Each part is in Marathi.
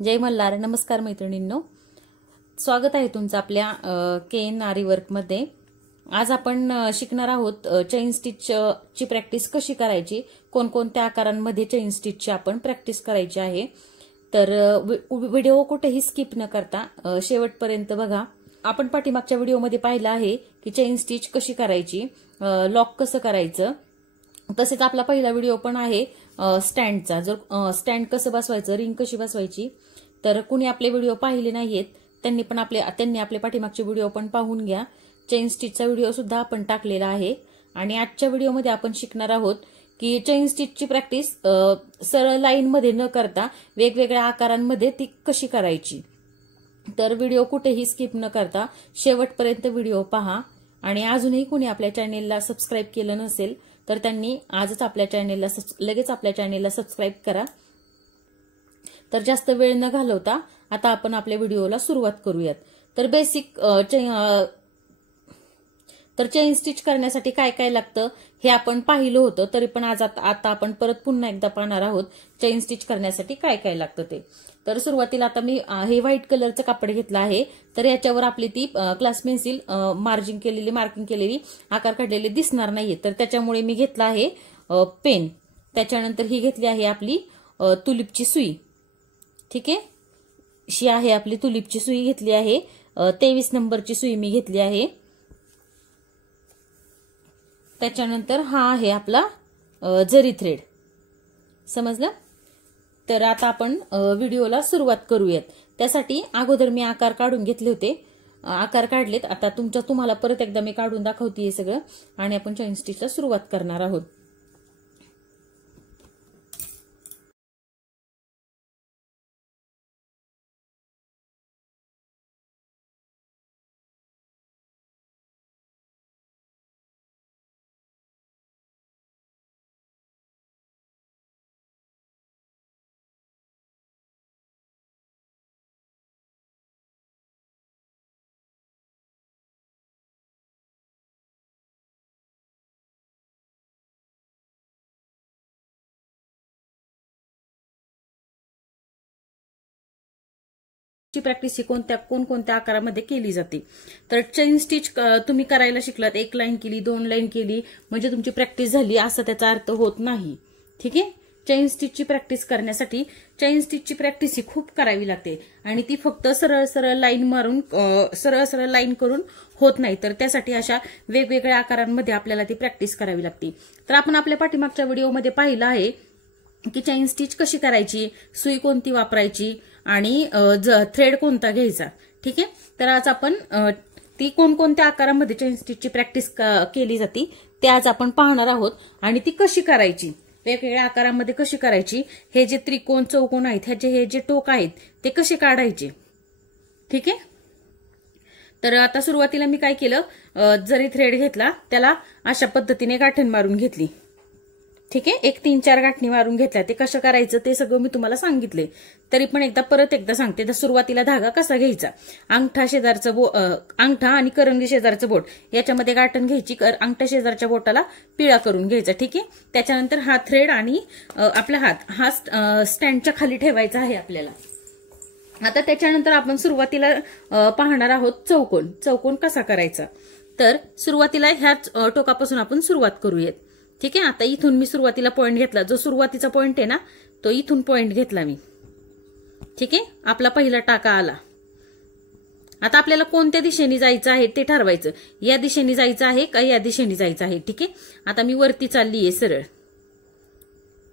जय मल्हार. नमस्कार मैत्रिणींनो, स्वागत आहे तुमचं आपल्या केएन आरी वर्क मध्ये. आज आपण शिकणार आहोत चेन स्टिच ची प्रॅक्टिस कशी करायची, कोणकोणत्या आकारांमध्ये चेन स्टिचची आपण प्रॅक्टिस करायची आहे. तर व्हिडिओ कुठेही स्किप न करता शेवटपर्यंत बघा. आपण पाठीमागच्या व्हिडिओमध्ये पाहिलं आहे की चेन स्टिच कशी करायची, लॉक कसं करायचं. तसेच आपला पहिला व्हिडिओ पण आहे स्टँडचा, जर स्टँड कसं बसवायचं, रिंग कशी बसवायची. तर कुणी आपले व्हिडिओ पाहिले नाहीयेत त्यांनी आपले पाठीमागचे व्हिडिओ पण पाहून घ्या. चेन स्टिचचा व्हिडिओ सुद्धा आपण टाकलेला आहे. आणि आजच्या व्हिडिओमध्ये आपण शिकणार आहोत की चेन स्टिचची प्रॅक्टिस सरळ लाईन मध्ये न करता वेगवेगळ्या आकारांमध्ये ती कशी करायची. तर व्हिडिओ कुठेही स्किप न करता शेवटपर्यंत व्हिडिओ पहा. आणि अजूनही कुणी आपल्या चॅनेलला सबस्क्राईब केलं नसेल तर त्यांनी आजच लगेच आपल्या चॅनेलला सबस्क्राईब करा. तर जास्त वेळ न घालवता आता आपण आपल्या व्हिडिओला सुरुवात करूयात. तर बेसिक चेन स्टिच करण्यासाठी काय काय लागतं हे आपण पाहिलं होतं, तरी पण आता आपण परत पुन्हा एकदा पाहणार आहोत चेन स्टिच करण्यासाठी काय काय लागतं ते. तर सुरुवातीला आता मी हे व्हाईट कलरचं कापड घेतलं आहे. तर याच्यावर आपली ती क्लास पेन्सिल मार्किंग केलेली आकार काढलेले दिसणार नाहीये. तर त्याच्यामुळे मी घेतला आहे पेन. त्याच्यानंतर ही घेतली आहे आपली तुलिपची सुई. ठीक आहे, ही आहे आपली तुलिपची सुई घेतली आहे. 23 नंबरची सुई मी घेतली आहे. त्याच्यानंतर हा आहे आपला जरी थ्रेड. समजलं. तर आता आपण व्हिडिओला सुरुवात करूयात. त्यासाठी अगोदर मी आकार काढून घेतले होते, आकार काढलेत. आता तुम्हाला परत एकदा मी काढून दाखवते सगळं आणि आपण चेन स्टिचला सुरुवात करणार आहोत. प्रॅक्टिस ही कोणकोणत्या आकारामध्ये केली जाते. तर चेन स्टिच तुम्ही करायला शिकलात, एक लाईन केली, 2 लाईन केली म्हणजे तुमची प्रॅक्टिस झाली असं त्याचा अर्थ होत नाही. ठीक आहे. चेन स्टिचची प्रॅक्टिस करण्यासाठी चेन स्टिचची प्रॅक्टिस ही खूप करावी लागते आणि ती फक्त सरळ सरळ लाईन करून होत नाही. तर त्यासाठी अशा वेगवेगळ्या आकारांमध्ये आपल्याला ती प्रॅक्टिस करावी लागते. तर आपण आपल्या पाठीमागच्या व्हिडिओमध्ये पाहिलं आहे की चेन स्टिच कशी करायची, सुई कोणती वापरायची आणि थ्रेड कोणता घ्यायचा. ठीक आहे. तर आज आपण ती कोणकोणत्या आकारामध्ये चेन स्टिचची प्रॅक्टिस केली जाते ते आज आपण पाहणार आहोत. आणि ती कशी करायची, वेगवेगळ्या आकारामध्ये कशी करायची, हे जे त्रिकोण चौकोन आहेत ह्याचे हे जे टोक आहेत ते कसे काढायचे. ठीक आहे. तर आता सुरुवातीला मी काय केलं, जरी थ्रेड घेतला त्याला अशा पद्धतीने गाठण मारून घेतली. ठीक आहे. 1-3-4 गाठणी मारून घेतल्या. ते कसं करायचं ते सगळं मी तुम्हाला सांगितले, तरी पण परत एकदा सांगते. तर सुरुवातीला धागा कसा घ्यायचा, अंगठा आणि करंगळी शेजारचं बोट याच्यामध्ये गाठण घ्यायची. अंगठा शेजारच्या बोटाला पिळा करून घ्यायचा. ठीक आहे. त्याच्यानंतर हा थ्रेड आणि आपला हात हा स्टँडच्या खाली ठेवायचा आहे आपल्याला. आता त्याच्यानंतर आपण सुरुवातीला पाहणार आहोत चौकोन कसा करायचा. तर सुरुवातीला ह्याच टोकापासून आपण सुरुवात करूयात. ठीक आहे. आता इथून मी सुरुवातीला पॉइंट घेतला, जो सुरुवातीचा पॉइंट आहे ना तो इथून पॉइंट घेतला मी. ठीक आहे. आपला पहिला टाका आला. आता आपल्याला कोणत्या दिशेने जायचं आहे ते ठरवायचं. या दिशेने जायचं आहे का या दिशेने जायचं आहे. ठीक आहे. आता मी वरती चाललीये, सरळ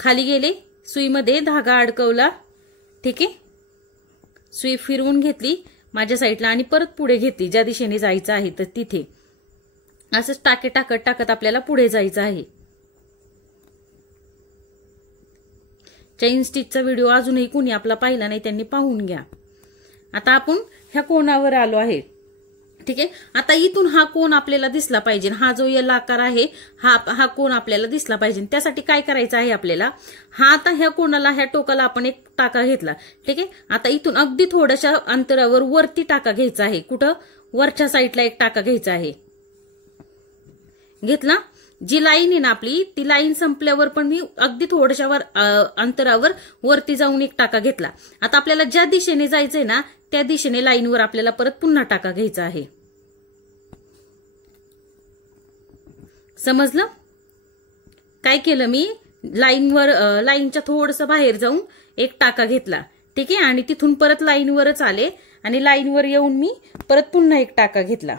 खाली गेले, सुईमध्ये धागा अडकवला. ठीक आहे. सुई फिरवून घेतली माझ्या साईडला आणि परत पुढे घेतली ज्या दिशेने जायचं आहे तर तिथे. असंच टाके टाकत आपल्याला पुढे जायचं आहे. चेन स्टिचचा व्हिडिओ अजूनही कुणी आपला पाहिला नाही त्यांनी पाहून घ्या. आता आपण ह्या कोणावर आलो आहे. ठीक आहे. आता इथून हा कोण आपल्याला दिसला पाहिजे, हा जो एल आकार आहे हा कोण आपल्याला दिसला पाहिजे. त्यासाठी काय करायचं आहे आपल्याला, आता ह्या कोणाला, ह्या टोकाला आपण एक टाका घेतला. ठीक आहे. आता इथून अगदी थोड्याशा अंतरावर वरती टाका घ्यायचा आहे. कुठं, वरच्या साईडला एक टाका घ्यायचा आहे. घेतला. जी लाईन आहे ना आपली, ती लाईन संपल्यावर पण मी अगदी थोड्याशावर अंतरावर वरती जाऊन एक टाका घेतला. आता आपल्याला ज्या दिशेने जायचंय ना त्या दिशेने लाईनवर आपल्याला परत पुन्हा टाका घ्यायचा आहे. समजलं? काय केलं मी, लाईनच्या थोडस बाहेर जाऊन एक टाका घेतला. ठीक आहे, आणि तिथून परत लाईनवरच आले आणि लाईनवर येऊन मी परत पुन्हा एक टाका घेतला.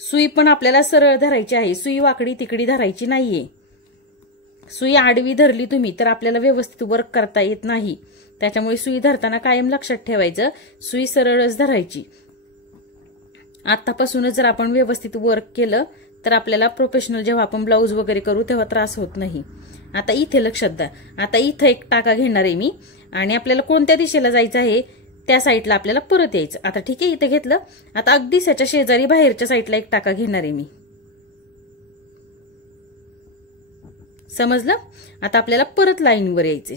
सुई पण आपल्याला सरळ धरायची आहे, सुई वाकडी तिकडी धरायची नाहीये. सुई आडवी धरली तुम्ही तर आपल्याला व्यवस्थित वर्क करता येत नाही. त्याच्यामुळे सुई धरताना कायम लक्षात ठेवायचं, सुई सरळच धरायची. आतापासूनच जर आपण व्यवस्थित वर्क केलं तर आपल्याला प्रोफेशनल जेव्हा आपण ब्लाऊज वगैरे करू तेव्हा त्रास होत नाही. आता इथे लक्षात द्या, आता इथं एक टाका घेणार आहे मी आणि आपल्याला कोणत्या दिशेला जायचं आहे त्या साईडला आपल्याला परत यायचं. आता ठीक आहे, इथं घेतलं. आता अगदी त्याच्या शेजारी बाहेरच्या साईडला एक टाका घेणार आहे मी. समजलं? आता आपल्याला परत लाईनवर यायचे.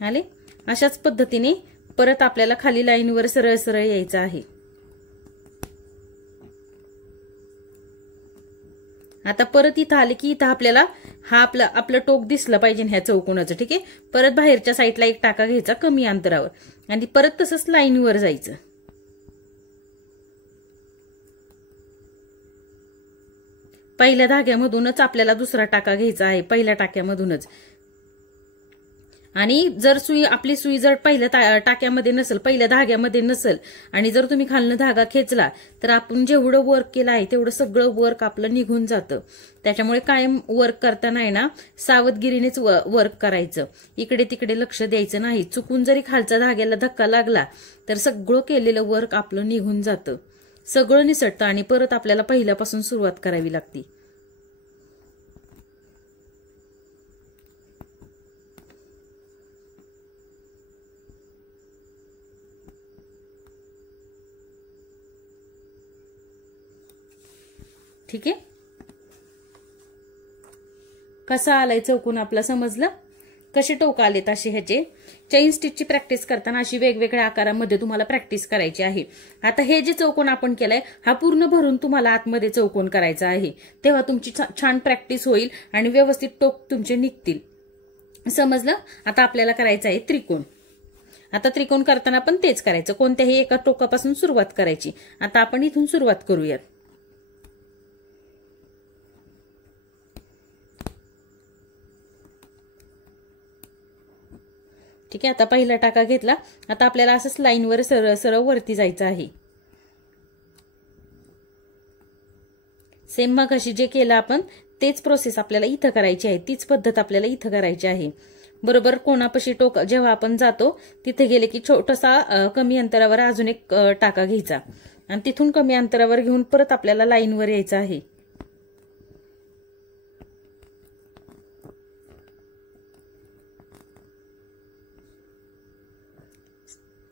आले? अशाच पद्धतीने परत आपल्याला खाली लाईनवर सरळ सरळ यायचं आहे. आता परत इथं आले की इथं आपल्याला हा आपलं टोक दिसलं पाहिजे ह्या चौकोनाचं. ठीक आहे, परत बाहेरच्या साईडला एक टाका घ्यायचा कमी अंतरावर आणि परत तसंच लाईनवर जायचं. पहिल्या धाग्यामधूनच आपल्याला दुसरा टाका घ्यायचा आहे, पहिल्या टाक्यामधूनच. आणि जर आपली सुई जर पहिल्या टाक्यामध्ये नसेल, पहिल्या धाग्यामध्ये नसेल आणि जर तुम्ही खालनं धागा खेचला तर आपण जेवढं वर्क केलं आहे तेवढं सगळं वर्क आपलं निघून जातं. त्याच्यामुळे कायम वर्क करताना आहे ना सावधगिरीनेच वर्क करायचं, इकडे तिकडे लक्ष द्यायचं नाही. चुकून जरी खालच्या धाग्याला धक्का लागला तर सगळं केलेलं वर्क आपलं निघून जातं, सगळं निसटतं आणि परत आपल्याला पहिल्यापासून सुरुवात करावी लागते. ठीक आहे, कसा आलाय चौकोन आपला समजलं? कसे टोक आलेत असे ह्याचे. चेन स्टिचची प्रॅक्टिस करताना अशी वेगवेगळ्या आकारामध्ये तुम्हाला प्रॅक्टिस करायची आहे. आता हे जे चौकोन आपण केलाय हा पूर्ण भरून तुम्हाला आतमध्ये चौकोन करायचा आहे, तेव्हा तुमची छान प्रॅक्टिस होईल आणि व्यवस्थित टोक तुमचे निघतील. समजलं? आता आपल्याला करायचं आहे त्रिकोण. आता त्रिकोण करताना पण तेच करायचं, कोणत्याही एका टोकापासून सुरुवात करायची. आता आपण इथून सुरुवात करूयात. ठीक आहे, आता पहिला टाका घेतला. आता आपल्याला असंच लाईनवर सरळ सरळ वरती जायचं आहे. सेम मगाशी जे केलं आपण तेच प्रोसेस आपल्याला इथं करायची आहे, तीच पद्धत आपल्याला इथं करायची आहे. बरोबर कोणापाशी टोक जेव्हा आपण जातो तिथे गेले की छोटासा कमी अंतरावर अजून एक टाका घ्यायचा आणि तिथून कमी अंतरावर घेऊन परत आपल्याला लाईनवर यायचं आहे.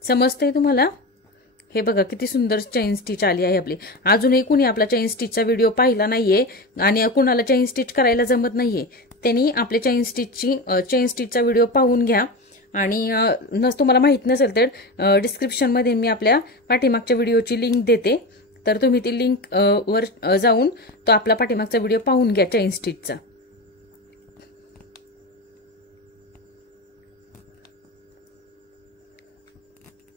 समजतंय तुम्हाला? हे बघा किती सुंदर चेन स्टिच आली आहे आपली. अजूनही कुणी आपला चेन स्टिचचा व्हिडिओ पाहिला नाहीये आणि कुणाला चेन स्टिच करायला जमत नाहीये त्यांनी आपले चेन स्टिचचा व्हिडिओ पाहून घ्या. आणि तुम्हाला माहित नसेल तर डिस्क्रिप्शनमध्ये मी आपल्या पाठीमागच्या व्हिडिओची लिंक देते, तर तुम्ही ती लिंक वर जाऊन तो आपला पाठीमागचा व्हिडिओ पाहून घ्या चेन स्टिचचा.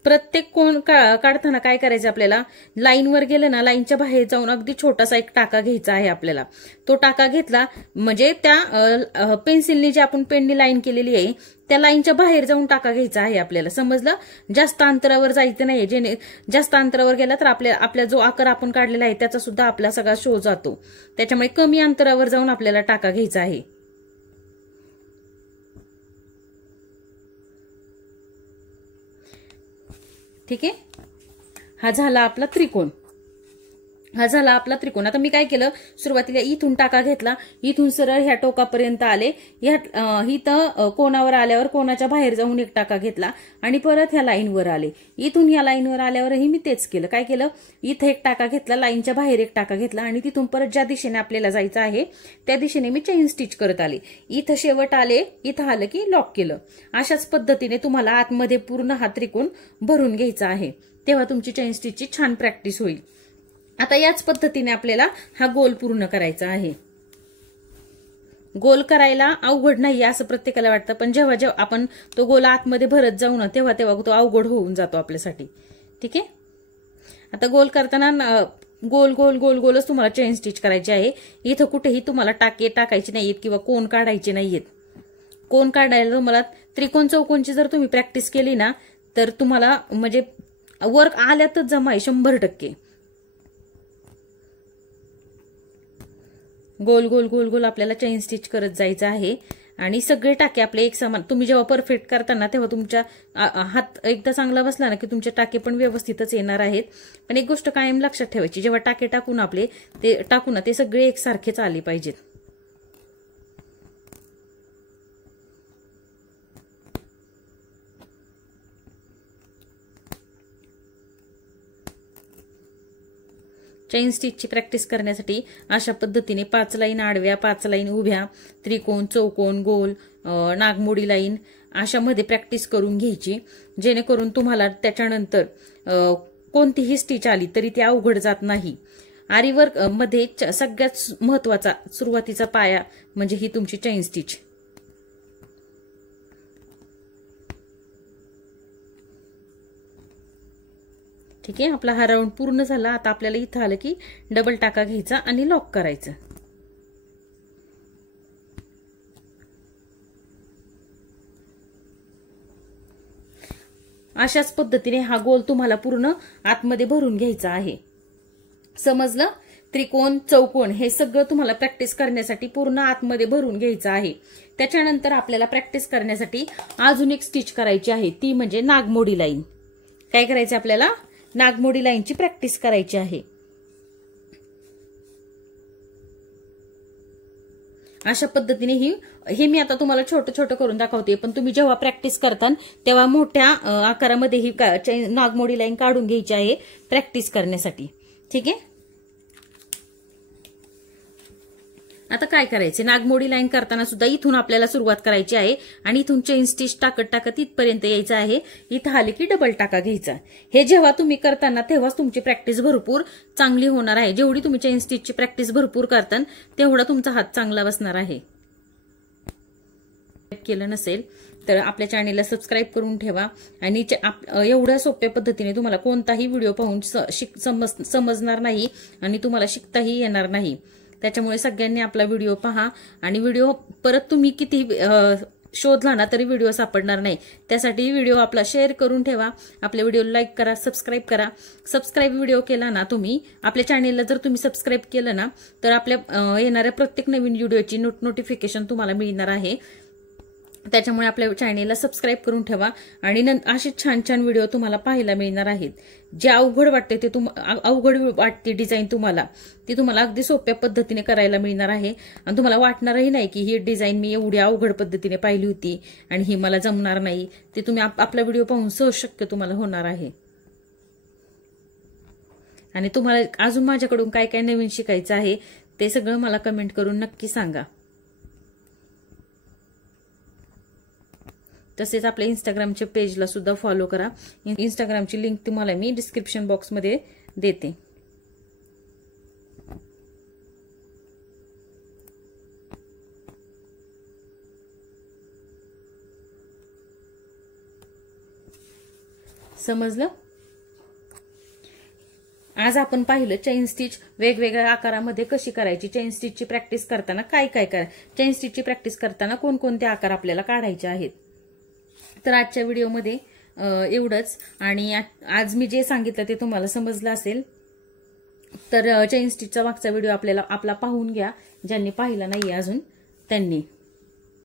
प्रत्येक कोण काढताना काय करायचं आपल्याला, लाईनवर गेलं ना लाईनच्या बाहेर जाऊन अगदी छोटासा एक टाका घ्यायचा आहे आपल्याला. तो टाका घेतला म्हणजे त्या पेन्सिलने जे आपण पेननी लाईन केलेली आहे त्या लाईनच्या बाहेर जाऊन टाका घ्यायचा आहे आपल्याला. समजलं? जास्त अंतरावर जायचं नाही, जेणे जास्त अंतरावर गेला तर आपल्या जो आकार आपण काढलेला आहे त्याचा सुद्धा आपला सगळा शो जातो. त्याच्यामुळे कमी अंतरावर जाऊन आपल्याला टाका घ्यायचा आहे. ठीक आहे, हा झाला आपला त्रिकोण. आता मी काय केलं, सुरुवातीला इथून टाका घेतला, इथून सरळ ह्या टोकापर्यंत आले. इथं कोणावर आल्यावर कोणाच्या बाहेर जाऊन एक टाका घेतला आणि परत ह्या लाईनवर आले. इथून ह्या लाईनवर आल्यावरही मी तेच केलं. काय केलं, इथं एक टाका घेतला, लाईनच्या बाहेर एक टाका घेतला आणि तिथून परत ज्या दिशेने आपल्याला जायचं आहे त्या दिशेने मी चेन स्टिच करत आले. इथं शेवट आले, इथं आलं की लॉक केलं. अशाच पद्धतीने तुम्हाला आतमध्ये पूर्ण हा त्रिकोण भरून घ्यायचा आहे, तेव्हा तुमची चेन स्टिचची छान प्रॅक्टिस होईल. आता याच पद्धतीने आपल्याला हा गोल पूर्ण करायचा आहे. गोल करायला अवघड नाही असं प्रत्येकाला वाटतं, पण जेव्हा जेव्हा आपण तो गोल आतमध्ये भरत जाऊ ना तेव्हा तेव्हा तो अवघड होऊन जातो आपल्यासाठी. ठीक आहे. आता गोल करताना गोल गोल गोल गोलच तुम्हाला चेन स्टिच करायची आहे. इथं कुठेही तुम्हाला टाके टाकायचे नाहीयेत किंवा कोण काढायचे नाहीयेत. कोण काढायला तुम्हाला त्रिकोण चौकोनची जर तुम्ही प्रॅक्टिस केली ना तर तुम्हाला म्हणजे वर्क आल्यातच जमा आहे 100%. गोल गोल गोल गोल आपल्याला चेन स्टिच करत जायचं आहे आणि सगळे टाके आपले एक समान. तुम्ही जेव्हा परफेक्ट करताना तेव्हा तुमच्या हात एकदा चांगला बसला ना की तुमचे टाके पण व्यवस्थितच येणार आहेत. पण एक गोष्ट कायम लक्षात ठेवायची, जेव्हा टाके टाकून आपले ते टाकू ना ते सगळे एकसारखेच आले पाहिजेत. चेन स्टिचची प्रॅक्टिस करण्यासाठी अशा पद्धतीने 5 लाईन आडव्या, 5 लाईन उभ्या, त्रिकोण, चौकोन, गोल, नागमोडी लाईन अशामध्ये प्रॅक्टिस करून घ्यायची, जेणेकरून तुम्हाला त्याच्यानंतर कोणतीही स्टिच आली तरी ती अवघड जात नाही. आरीवर्क मध्ये सगळ्यात महत्वाचा सुरुवातीचा पाया म्हणजे ही तुमची चेन स्टिच. ठीक आहे. आपला हा राऊंड पूर्ण झाला. आता आपल्याला इथं आलं की डबल टाका घ्यायचा आणि लॉक करायचं. अशाच पद्धतीने हा गोल तुम्हाला पूर्ण आतमध्ये भरून घ्यायचा आहे. समजलं? त्रिकोण, चौकोन हे सगळं तुम्हाला प्रॅक्टिस करण्यासाठी पूर्ण आतमध्ये भरून घ्यायचं आहे. त्याच्यानंतर आपल्याला प्रॅक्टिस करण्यासाठी अजून एक स्टिच करायची आहे, ती म्हणजे नागमोडी लाईन. काय करायचं आपल्याला? नागमोडी लाईनची प्रॅक्टिस करायची आहे. अशा पद्धतीने हे मी आता तुम्हाला छोटं छोटं करून दाखवते, पण तुम्ही जेव्हा प्रॅक्टिस करता तेव्हा मोठ्या आकारामध्ये ही नागमोडी लाईन काढून घ्यायची आहे प्रॅक्टिस करण्यासाठी. ठीक आहे. आता काय करायचे, नागमोडी लाईन करताना सुद्धा इथून आपल्याला सुरुवात करायची आहे आणि इथून चेन स्टिच टाकत टाकत इथपर्यंत यायचं आहे. इथं आले की डबल टाका घ्यायचा. हे जेव्हा तुम्ही करताना तेव्हाच तुमची प्रॅक्टिस भरपूर चांगली होणार आहे. जेवढी तुम्ही चेन स्टिचची प्रॅक्टिस भरपूर करता तेवढा तुमचा हात चांगला बसणार आहे. केलं नसेल तर आपल्या चॅनेलला सबस्क्राईब करून ठेवा आणि एवढ्या सोप्या पद्धतीने तुम्हाला कोणताही व्हिडिओ पाहून समजणार नाही आणि तुम्हाला शिकताही येणार नाही. त्याच्यामुळे सगळ्यांनी आपला व्हिडिओ पहा आणि व्हिडिओ परत तुम्ही किती शोधला ना तरी व्हिडिओ सापडणार नाही. त्यासाठी व्हिडिओ आपला शेअर करून ठेवा. आपल्या व्हिडिओला लाईक करा, सबस्क्राईब करा. सबस्क्राईब व्हिडिओ केला ना तुम्ही, आपल्या चॅनेलला जर तुम्ही सबस्क्राईब केलं ना तर आपल्या येणाऱ्या प्रत्येक नवीन व्हिडिओची नोटिफिकेशन तुम्हाला मिळणार आहे. त्याच्यामुळे आपल्या चॅनेलला सबस्क्राईब करून ठेवा आणि असे छान छान व्हिडिओ तुम्हाला पाहायला मिळणार आहेत. जे अवघड वाटते ते अवघड वाटते डिझाईन तुम्हाला, ती तुम्हाला अगदी सोप्या पद्धतीने करायला मिळणार आहे आणि तुम्हाला वाटणारही नाही की ही डिझाईन मी एवढी अवघड पद्धतीने पाहिली होती आणि ही मला जमणार नाही. ते तुम्ही आपला व्हिडिओ पाहून सहज शक्य तुम्हाला होणार आहे. आणि तुम्हाला अजून माझ्याकडून काय काय नवीन शिकायचं आहे ते सगळं मला कमेंट करून नक्की सांगा. तसेच आपल्या इंस्टाग्रामच्या पेजला सुद्धा फॉलो करा. इंस्टाग्रामची लिंक तुम्हाला मी डिस्क्रिप्शन बॉक्समध्ये देते. समजलं? आज आपण पाहिलं चेन स्टिच वेगवेगळ्या आकारामध्ये कशी करायची. चेन स्टिचची प्रॅक्टिस करताना काय काय करायचं, चेन स्टिचची प्रॅक्टिस करताना कोणकोणते आकार आपल्याला काढायचे आहेत. तर आजच्या व्हिडिओमध्ये एवढंच. आणि आज मी जे सांगितलं ते तुम्हाला समजलं असेल तर चेन स्टिचचा मागचा व्हिडिओ आपला पाहून घ्या, ज्यांनी पाहिला नाहीये अजून त्यांनी.